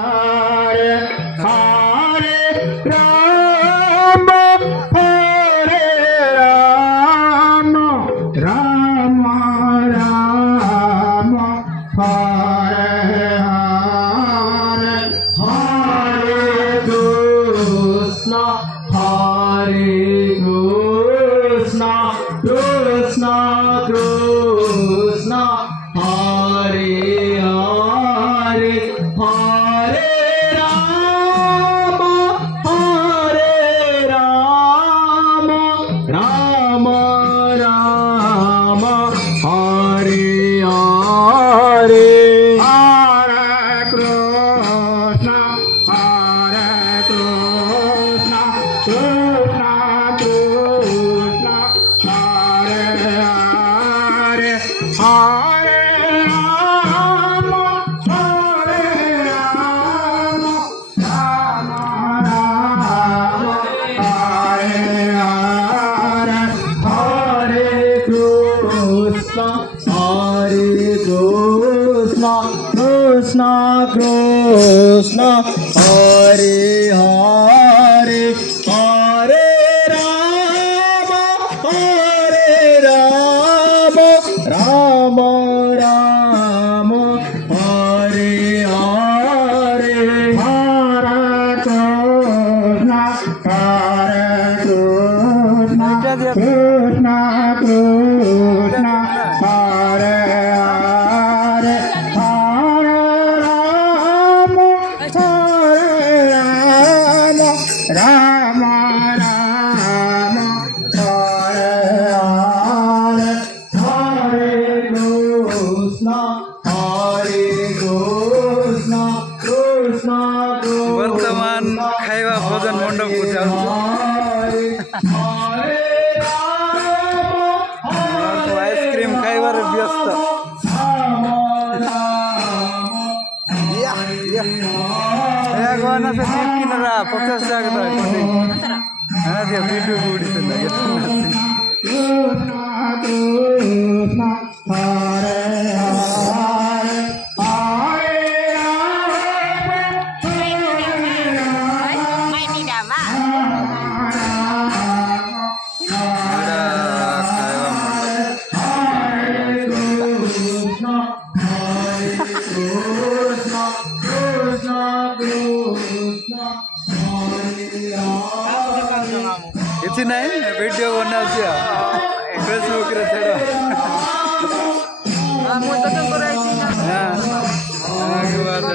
हरे हरे राम हरे राम राम राम हरे हरे हरे कृष्ण कृष्ण कृष्ण हरे हरे हरे राम राम राम हरे हरे हरे कृष्ण कृष्ण कृष्ण हरे हरे हरे राम राम राम हरे हरे हरे कृष्ण कृष्ण कृष्ण हरे हरे हरे राम राम राम हरे हरे हरे कृष्ण कृष्ण कृष्ण हरे हरे हरे राम राम राम हरे हरे हरे कृष्ण कृष्ण वर्तमान खाइबा भोजन मण्डप आइसक्रिम खाइबार व्यस्त गर्न किनेर 50 जाको त भिडियो उडिसन इति नै भिडियो बनाउँछु फेसबुक रे छेडो म त के गराइछि आगे बात न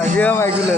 आगे माइकुल